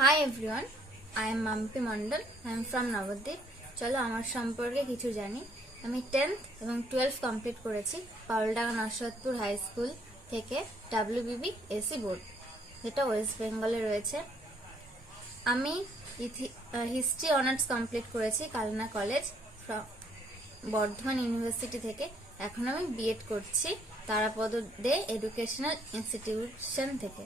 Hi everyone, I am Mampi Mondal. I am from Nabadwip. চলো আমার সম্পর্কে কিছু জানি। আমি 10th এবং 12th কমপ্লিট করেছি পাউলডাঙ্গা নরসদপুর হাই স্কুল থেকে WBB এসি বোর্ড, যেটা ওয়েস্ট বেঙ্গলে রয়েছে। আমি হিস্ট্রি অনার্স কমপ্লিট করেছি কালনা কলেজ বর্ধমান ইউনিভার্সিটি থেকে। এখন আমি বিএড করছি তারাপদ দে এডুকেশনাল ইনস্টিটিউশন থেকে।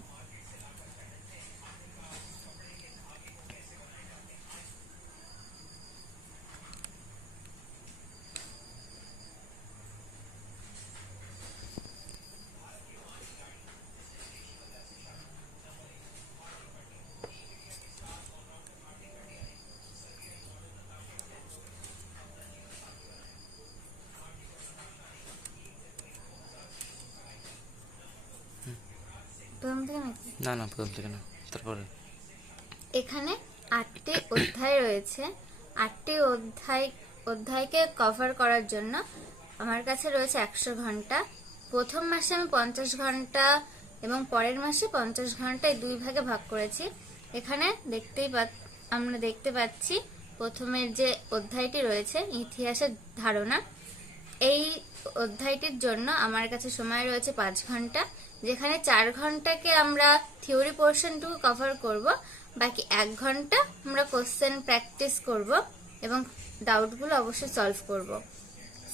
প্রথম থেকে না, তারপরে এখানে 8টি অধ্যায় রয়েছে। 8টি অধ্যায়কে কভার করার জন্য আমার কাছে রয়েছে 100 ঘন্টা। প্রথম মাসে আমি 50 ঘন্টা এবং পরের মাসে 50 ঘন্টা, এই দুই ভাগে ভাগ করেছি। এখানে আমরা দেখতে পাচ্ছি প্রথমের যে অধ্যায়টি রয়েছে ইতিহাসের ধারণা। এই অধ্যায়টির জন্য আমার কাছে সময় রয়েছে 5 ঘন্টা, যেখানে 4 ঘন্টাকে আমরা থিওরি পোর্শনটুকু কভার করব, বাকি 1 ঘন্টা আমরা কোশ্চেন প্র্যাকটিস করব এবং ডাউটগুলো অবশ্যই সলভ করব।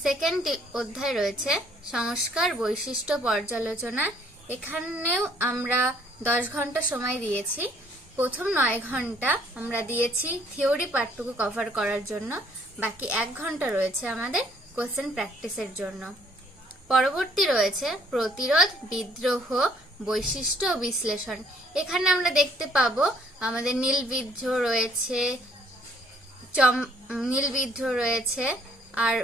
সেকেন্ড অধ্যায় রয়েছে সংস্কার বৈশিষ্ট্য পর্যালোচনা। এখানেও আমরা 10 ঘন্টা সময় দিয়েছি। প্রথম 9 ঘন্টা আমরা দিয়েছি থিওরি পার্টটুকু কভার করার জন্য, বাকি 1 ঘন্টা রয়েছে আমাদের কোশ্চেন প্র্যাকটিসের জন্য। পরবর্তী রয়েছে প্রতিরোধ, বিদ্রোহ, বৈশিষ্ট্য ও বিশ্লেষণ। এখানে আমরা দেখতে পাবো আমাদের নীল বিদ্রোহ রয়েছে আর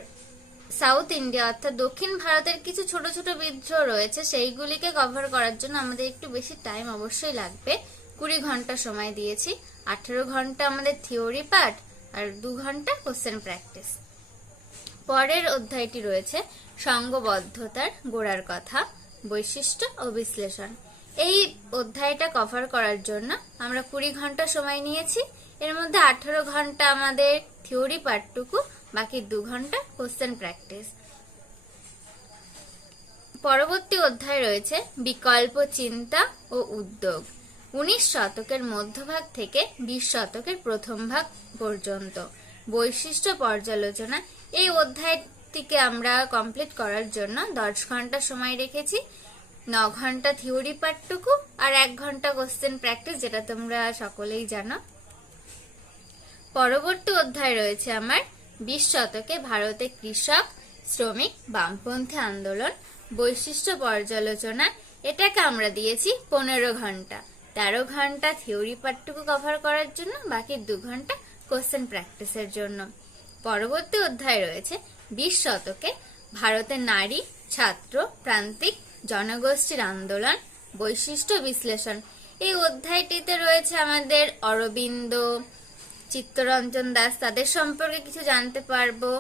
সাউথ ইন্ডিয়া অর্থাৎ দক্ষিণ ভারতের কিছু ছোট ছোট বিদ্রোহ রয়েছে, সেইগুলিকে কভার করার জন্য আমাদের একটু বেশি টাইম অবশ্যই লাগবে। 20 ঘন্টা সময় দিয়েছি। 18 ঘন্টা আমাদের থিওরি পার্ট আর 2 ঘন্টা কোশ্চেন প্র্যাকটিস। পরের অধ্যায়টি রয়েছে সংঘবদ্ধতার গোড়ার কথা, বৈশিষ্ট্য ও বিশ্লেষণ। এই অধ্যায়টা কভার করার জন্য আমরা 20 ঘন্টা সময় নিয়েছি। এর মধ্যে 18 ঘন্টা আমাদের থিওরি পার্টটুকু, বাকি 2 ঘন্টা কোশ্চেন প্র্যাকটিস। পরবর্তী অধ্যায় রয়েছে বিকল্প চিন্তা ও উদ্যোগ। 19 শতকের মধ্যভাগ থেকে 20 শতকের প্রথম ভাগ পর্যন্ত বৈশিষ্ট্য পর্যালোচনা। এই অধ্যায়টিকে আমরা কমপ্লিট করার জন্য 10 ঘন্টা সময় রেখেছি। 9 ঘন্টা থিওরি পার্টটুকু আর 1 ঘন্টা কোশ্চেন প্র্যাকটিস, যেটা তোমরা সকলেই জানো। পরবর্তী অধ্যায় রয়েছে আমার 20 শতকে ভারতে কৃষক, শ্রমিক, বামপন্থী আন্দোলন, বৈশিষ্ট্য পর্যালোচনা। এটাকে আমরা দিয়েছি 15 ঘন্টা। 13 ঘন্টা থিওরি পার্টটুকু কভার করার জন্য, বাকি 2 ঘন্টা কোশ্চেন প্র্যাকটিসের জন্য। পরবর্তী অধ্যায় রয়েছে 20 শতকে ভারতের নারী, ছাত্র, প্রান্তিক জনগোষ্ঠীর আন্দোলন, বৈশিষ্ট্য বিশ্লেষণ। এই অধ্যায়টিতে রয়েছে আমাদের অরবিন্দ, চিত্তরঞ্জন দাস, তাদের সম্পর্কে কিছু জানতে পারবো।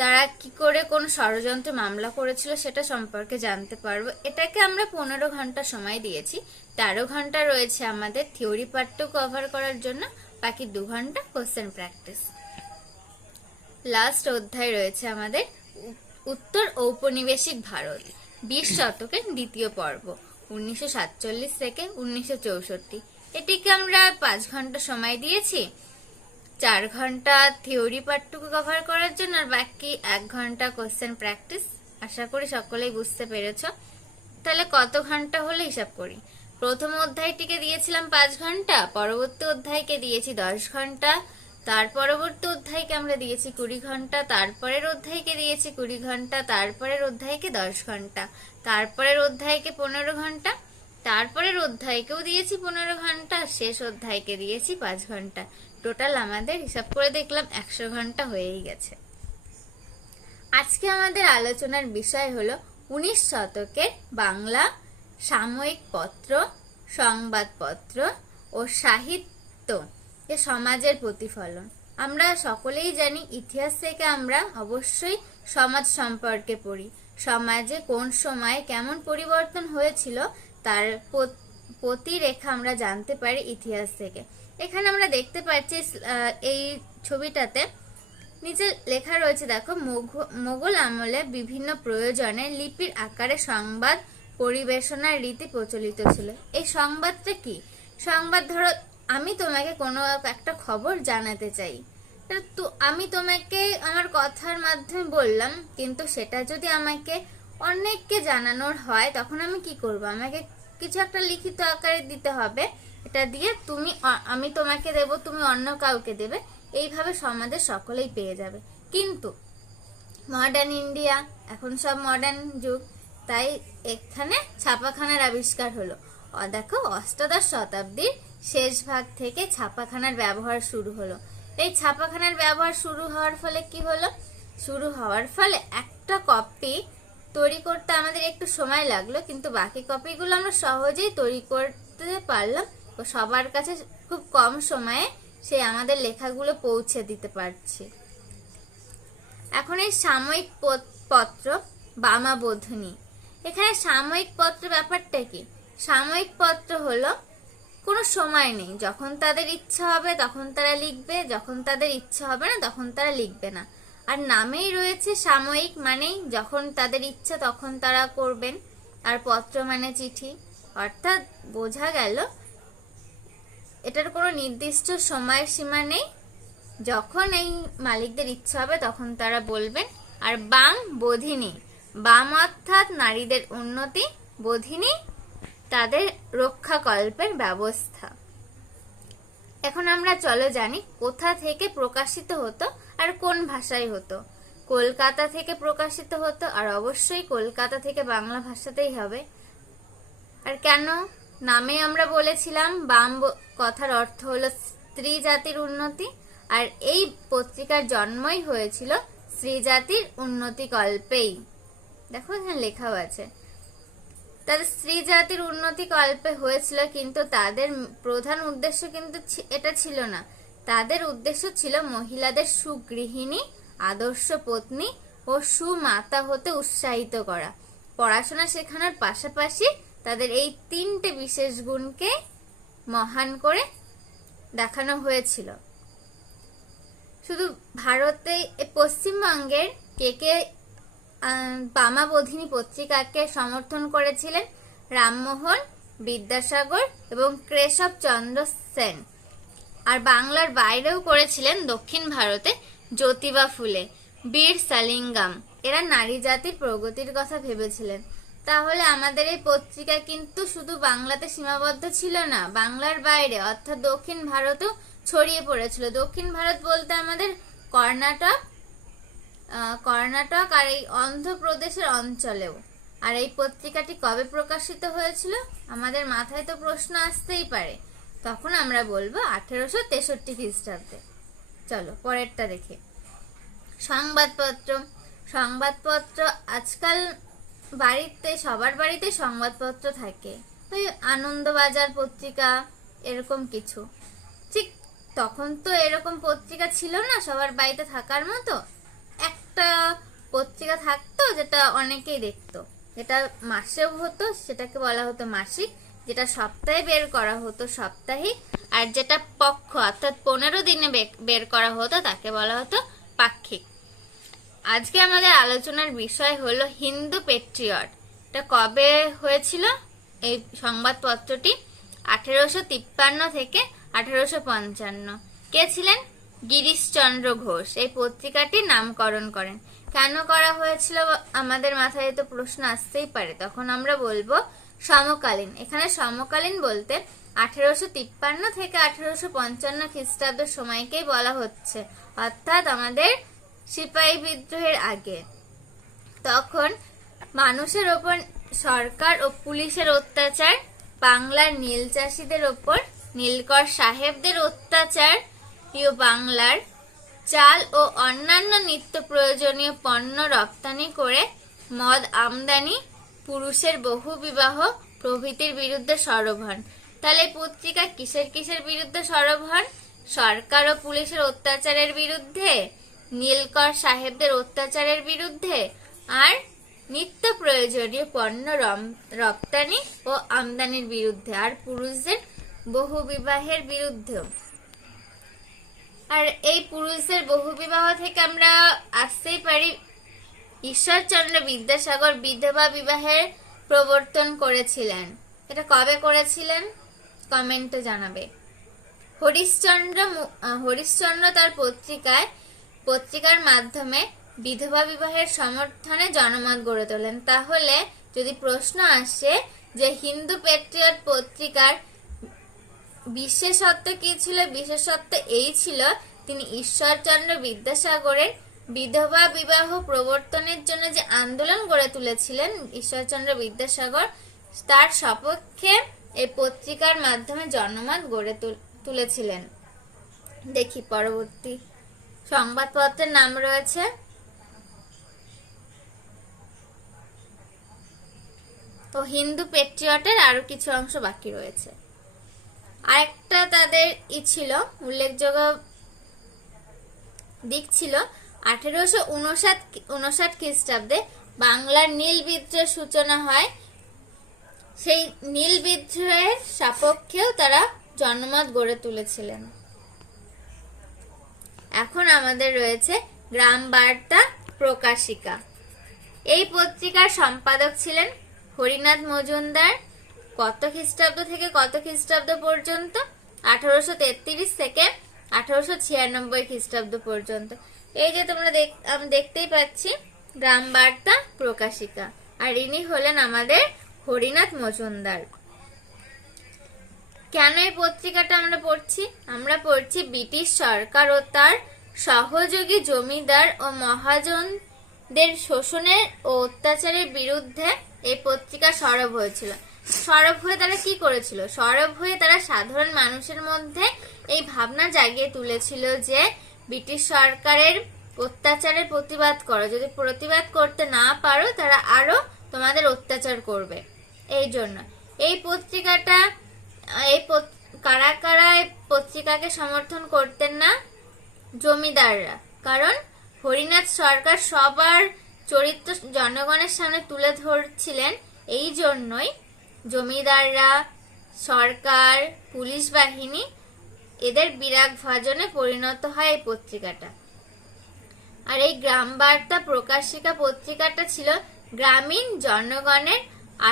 তারা কি করে কোন ষড়যন্ত্র মামলা করেছিল সেটা সম্পর্কে জানতে পারবো। এটাকে আমরা 15 ঘন্টা সময় দিয়েছি। 13 ঘন্টা রয়েছে আমাদের থিওরি পার্টটুকু কভার করার জন্য, বাকি 2 ঘন্টা কোশ্চেন প্র্যাকটিস। লাস্ট অধ্যায় রয়েছে আমাদের উত্তর ঔপনিবেশিক ভারত, 20 শতকের দ্বিতীয় পর্ব, 1947 থেকে 1964। এটিকে আমরা 5 ঘন্টা সময় দিয়েছি। 4 ঘন্টা থিওরি পার্টটুকু কভার করার জন্য আর বাকি 1 ঘন্টা কোশ্চেন প্র্যাকটিস। আশা করি সকলেই বুঝতে পেরেছ। তাহলে কত ঘন্টা হলে হিসাব করি। প্রথম অধ্যায়টিকে দিয়েছিলাম 5 ঘন্টা, পরবর্তী অধ্যায়কে দিয়েছি 10 ঘন্টা, তার পরবর্তী অধ্যায়কে আমরা দিয়েছি 20 ঘন্টা, তারপরের অধ্যায়কে দিয়েছি 20 ঘন্টা, তারপরের অধ্যায়কে 10 ঘন্টা, তারপরের অধ্যায়কে 15 ঘন্টা, তারপরের অধ্যায়কেও দিয়েছি 15 ঘন্টা, শেষ অধ্যায়কে দিয়েছি 5 ঘন্টা। টোটাল আমাদের হিসাব করে দেখলাম 100 ঘন্টা হয়েই গেছে। আজকে আমাদের আলোচনার বিষয় হলো 19 শতকের বাংলা সাময়িক পত্র, সংবাদপত্র ও সাহিত্য এ সমাজের প্রতিফলন। আমরা সকলেই জানি ইতিহাস থেকে আমরা অবশ্যই সমাজ সম্পর্কে পড়ি। সমাজে কোন সময় কেমন পরিবর্তন হয়েছিল তার প্রতিরেখা আমরা জানতে পারি ইতিহাস থেকে। এখানে আমরা দেখতে পাচ্ছি এই ছবিটাতে নিচে লেখা রয়েছে, দেখো, মোগল আমলে বিভিন্ন প্রয়োজনে লিপির আকারে সংবাদ পরিবেশনার রীতি প্রচলিত ছিল। এই সংবাদটা কি? সংবাদ, ধরো আমি তোমাকে কোনো একটা খবর জানাতে চাই, তো আমি তোমাকে আমার কথার মাধ্যমে বললাম, কিন্তু সেটা যদি আমাকে অনেককে জানানোর হয় তখন আমি কি করব? আমাকে কিছু একটা লিখিত আকারে দিতে হবে। এটা দিয়ে আমি তোমাকে দেব, তুমি অন্য কাউকে দেবে, এইভাবে সমাজে সকলেই পেয়ে যাবে। কিন্তু মডার্ন ইন্ডিয়া, এখন সব মডার্ন যুগ, তাই এখানে ছাপাখানার আবিষ্কার হলো। দেখো, অষ্টাদশ শতাব্দীর শেষ ভাগ থেকে ছাপাখানার ব্যবহার শুরু হলো। এই ছাপাখানার ব্যবহার শুরু হওয়ার ফলে কি হলো? একটা কপি তৈরি করতে আমাদের একটু সময় লাগলো, কিন্তু বাকি কপিগুলো আমরা সহজেই তৈরি করতে পারলাম ও সবার কাছে খুব কম সময়ে আমাদের লেখাগুলো পৌঁছে দিতে পারছি। এখন এই সাময়িক পত্র বামাবোধিনী, এখানে সাময়িক পত্র ব্যাপারটা কি? সাময়িক পত্র হলো কোনো সময় নেই, যখন তাদের ইচ্ছা হবে তখন তারা লিখবে, যখন তাদের ইচ্ছা হবে না তখন তারা লিখবে না। আর নামেই রয়েছে সাময়িক, মানেই যখন তাদের ইচ্ছা তখন তারা করবেন, আর পত্র মানে চিঠি। অর্থাৎ বোঝা গেল এটার কোনো নির্দিষ্ট সময় সীমা নেই, যখন এই মালিকদের ইচ্ছা হবে তখন তারা বলবেন। আর বাম বোধিনী, বাম অর্থাৎ নারীদের উন্নতি, বোধিনী তাদের রক্ষাকল্পের ব্যবস্থা। এখন আমরা চলো জানি কোথা থেকে প্রকাশিত হতো আর কোন ভাষায় হতো। কলকাতা থেকে প্রকাশিত হতো, আর অবশ্যই কলকাতা থেকে বাংলা ভাষাতেই হবে। আর কেন? নামে আমরা বলেছিলাম বাম কথার অর্থ হলো স্ত্রী জাতির উন্নতি, আর এই পত্রিকার জন্মই হয়েছিল স্ত্রী জাতির উন্নতি কল্পেই। দেখো এখানে লেখাও আছে, তাদের স্ত্রী জাতির উন্নতি কল্পে হয়েছিল, কিন্তু তাদের প্রধান উদ্দেশ্য কিন্তু এটা ছিল না। তাদের উদ্দেশ্য ছিল মহিলাদের সুগৃহিণী, আদর্শ পত্নী ও সুমাতা হতে উৎসাহিত করা। পড়াশোনা শেখানোর পাশাপাশি তাদের এই 3টে বিশেষ গুণকে মহান করে দেখানো হয়েছিল। শুধু ভারতে, পশ্চিমবঙ্গের কে বামাবোধিনী পত্রিকাকে সমর্থন করেছিলেন রামমোহন, বিদ্যাসাগর এবং কেশব চন্দ্র সেন। আর বাংলার বাইরেও করেছিলেন দক্ষিণ ভারতে জ্যোতিবা ফুলে, বীর সালিঙ্গাম। এরা নারী জাতির প্রগতির কথা ভেবেছিলেন। তাহলে আমাদের এই পত্রিকা কিন্তু শুধু বাংলাতে সীমাবদ্ধ ছিল না, বাংলার বাইরে অর্থাৎ দক্ষিণ ভারতেও ছড়িয়ে পড়েছিল। দক্ষিণ ভারত বলতে আমাদের কর্ণাটক আর এই অন্ধ্রপ্রদেশের অঞ্চলেও। আর এই পত্রিকাটি কবে প্রকাশিত হয়েছিল? আমাদের মাথায় তো প্রশ্ন আসতেই পারে, তখন আমরা বলবো 1863 খ্রিস্টাব্দে। চলো পরেরটা দেখে। সংবাদপত্র আজকাল সবার বাড়িতে সংবাদপত্র থাকে, ওই আনন্দবাজার পত্রিকা এরকম কিছু। ঠিক তখন তো এরকম পত্রিকা ছিল না সবার বাড়িতে থাকার মতো। একটা পত্রিকা থাকতো যেটা অনেকেই দেখতো, যেটা মাসেও হতো সেটাকে বলা হতো মাসিক, যেটা সপ্তাহে বের করা হতো সাপ্তাহিক, আর যেটা পক্ষ অর্থাৎ 15 দিনে বের করা হতো তাকে বলা হতো পাক্ষিক। আজকে আমাদের আলোচনার বিষয় হলো হিন্দু পেট্রিয়ট। এটা কবে হয়েছিল এই সংবাদপত্রটি? 1853 থেকে 1855। কে ছিলেন? গিরিশচন্দ্র ঘোষ এই পত্রিকাটির নামকরণ করেন। কেন করা হয়েছিল আমাদের মাথায় তো প্রশ্ন আসতেই পারে, তখন আমরা বলবো সমকালীন। এখানে সমকালীন বলতে 1853 থেকে 1855 খ্রিস্টাব্দ সময়কেই বলা হচ্ছে, অর্থাৎ আমাদের সিপাহী বিদ্রোহের আগে। তখন মানুষের ওপর সরকার ও পুলিশের অত্যাচার, বাংলার নীল চাষীদের ওপর নীলকর সাহেবদের অত্যাচার, বাংলার চাল ও অন্যান্য নিত্য প্রয়োজনীয় পণ্য রপ্তানি করে মদ আমদানি, পুরুষের বহু বিবাহ প্রভৃতির বিরুদ্ধে সরব হন। তাহলে পত্রিকা কিসের বিরুদ্ধে সরব হন? সরকার ও পুলিশের অত্যাচারের বিরুদ্ধে, নীলকর সাহেবদের অত্যাচারের বিরুদ্ধে, আর নিত্য প্রয়োজনীয় পণ্য রপ্তানি ও আমদানির বিরুদ্ধে, আর পুরুষদের বহু বিবাহের বিরুদ্ধেও। আর এই পুরুষদের বহু বিবাহ থেকে আমরা আসতেই পারি, ঈশ্বরচন্দ্র বিদ্যাসাগর বিধবা বিবাহের প্রবর্তন করেছিলেন। এটা কবে করেছিলেন কমেন্টে জানাবে। হরিশ্চন্দ্র তার পত্রিকার মাধ্যমে বিধবা বিবাহের সমর্থনে জনমত গড়ে তোলেন। তাহলে যদি প্রশ্ন আসে যে হিন্দু পেট্রিয়ট পত্রিকার বিশেষত্ব কি ছিল, বিশেষত্ব এই ছিল তিনি ঈশ্বরচন্দ্র বিদ্যাসাগরের বিধবা বিবাহ প্রবর্তনের জন্য যে আন্দোলন গড়ে তুলেছিলেন ঈশ্বরচন্দ্র বিদ্যাসাগর, তার সপক্ষে এই পত্রিকার মাধ্যমে জনমত গড়ে তুলেছিলেন। দেখি পরবর্তী সংবাদপত্রের নাম রয়েছে ও হিন্দু পেট্রিয়টের আরো কিছু অংশ বাকি রয়েছে। আরেকটা তাদের ছিল উল্লেখযোগ্য দিক ছিল 1859 খ্রিস্টাব্দে বাংলার নীল বিদ্রোহের সূচনা হয়। সেই নীল বিদ্রোহের সপক্ষেও তারা জনমত গড়ে তুলেছিলেন। এখন আমাদের রয়েছে গ্রাম বার্তা প্রকাশিকা। এই পত্রিকার সম্পাদক ছিলেন হরিনাথ মজুমদার। কত খ্রিস্টাব্দ থেকে কত খ্রিস্টাব্দ পর্যন্ত? 1833 থেকে 1896 খ্রিস্টাব্দ পর্যন্ত। এই যে তোমরা দেখতেই পাচ্ছি গ্রাম বার্তা প্রকাশিকা, আর ইনি হলেন আমাদের হরিনাথ মজুমদার। কেন এই পত্রিকাটা আমরা পড়ছি? আমরা পড়ছি ব্রিটিশ সরকার ও তার সহযোগী জমিদার ও মহাজনদের শোষণের ও অত্যাচারের বিরুদ্ধে এই পত্রিকা সরব হয়েছিল। সরব হয়ে তারা কি করেছিল? সরব হয়ে তারা সাধারণ মানুষের মধ্যে এই ভাবনা জাগিয়ে তুলেছিল যে ব্রিটিশ সরকারের অত্যাচারের প্রতিবাদ করো, যদি প্রতিবাদ করতে না পারো তারা আরো তোমাদের অত্যাচার করবে। এই জন্য এই পত্রিকাটা কারা কারা এই পত্রিকাকে সমর্থন করতেন না? জমিদাররা। কারণ হরিনাথ সরকার সবার চরিত্র জনগণের সামনে তুলে ধরছিলেন, এই জন্যই জমিদাররা, সরকার, পুলিশ বাহিনী এদের বিরাগ ভাজনে পরিণত হয় এই পত্রিকাটা। আর এই গ্রাম বার্তা প্রকাশিকা পত্রিকাটা ছিল গ্রামীণ জনগণের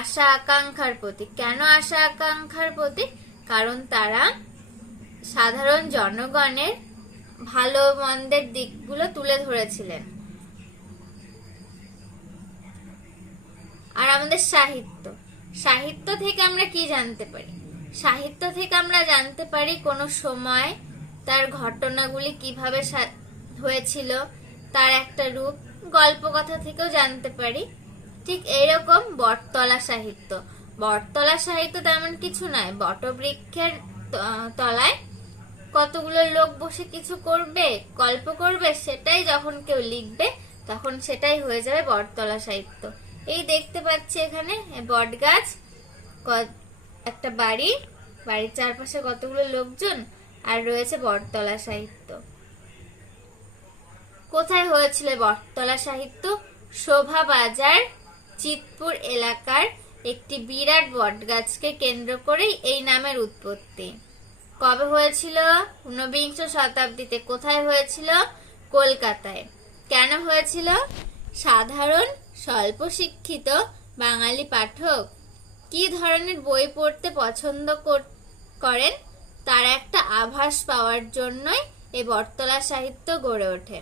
আশা আকাঙ্ক্ষার প্রতীক। কেন আশা আকাঙ্ক্ষার প্রতীক? কারণ তারা সাধারণ জনগণের ভালো মন্দের দিকগুলো তুলে ধরেছিলেন। আর আমাদের সাহিত্য থেকে আমরা কি জানতে পারি? সাহিত্য থেকে আমরা জানতে পারি কোন সময় তার ঘটনাগুলি কিভাবে হয়েছিল, তার একটা রূপ। গল্প কথা থেকেও জানতে পারি। ঠিক এইরকম বটতলা সাহিত্য তেমন কিছু নয়। বটবৃক্ষের তলায় কতগুলো লোক বসে কিছু করবে, গল্প করবে, সেটাই যখন কেউ লিখবে তখন সেটাই হয়ে যাবে বটতলা সাহিত্য। এই দেখতে পাচ্ছি এখানে বট গাছ, একটা বাড়ির চারপাশে কতগুলো লোকজন, আর রয়েছে বটতলা সাহিত্য। কোথায় হয়েছিল বটতলা সাহিত্য? শোভা বাজার চিতপুর এলাকার একটি বিরাট বট গাছকে কেন্দ্র করেই এই নামের উৎপত্তি। কবে হয়েছিল? 19বিংশ শতাব্দীতে। কোথায় হয়েছিল? কলকাতায়। কেন হয়েছিল? সাধারণ স্বল্প শিক্ষিত বাঙালি পাঠক কি ধরনের বই পড়তে পছন্দ করেন তার একটা আভাস পাওয়ার জন্যই এই বটতলা সাহিত্য গড়ে ওঠে।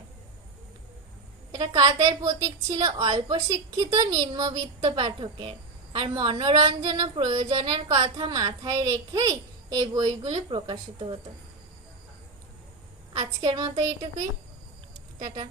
এটা কাদের প্রতীক ছিল? অল্প শিক্ষিত নিম্নবিত্ত পাঠকের। আর মনোরঞ্জন ও প্রয়োজনের কথা মাথায় রেখেই এই বইগুলি প্রকাশিত হতো। আজকের মতো এইটুকুই। টাটা।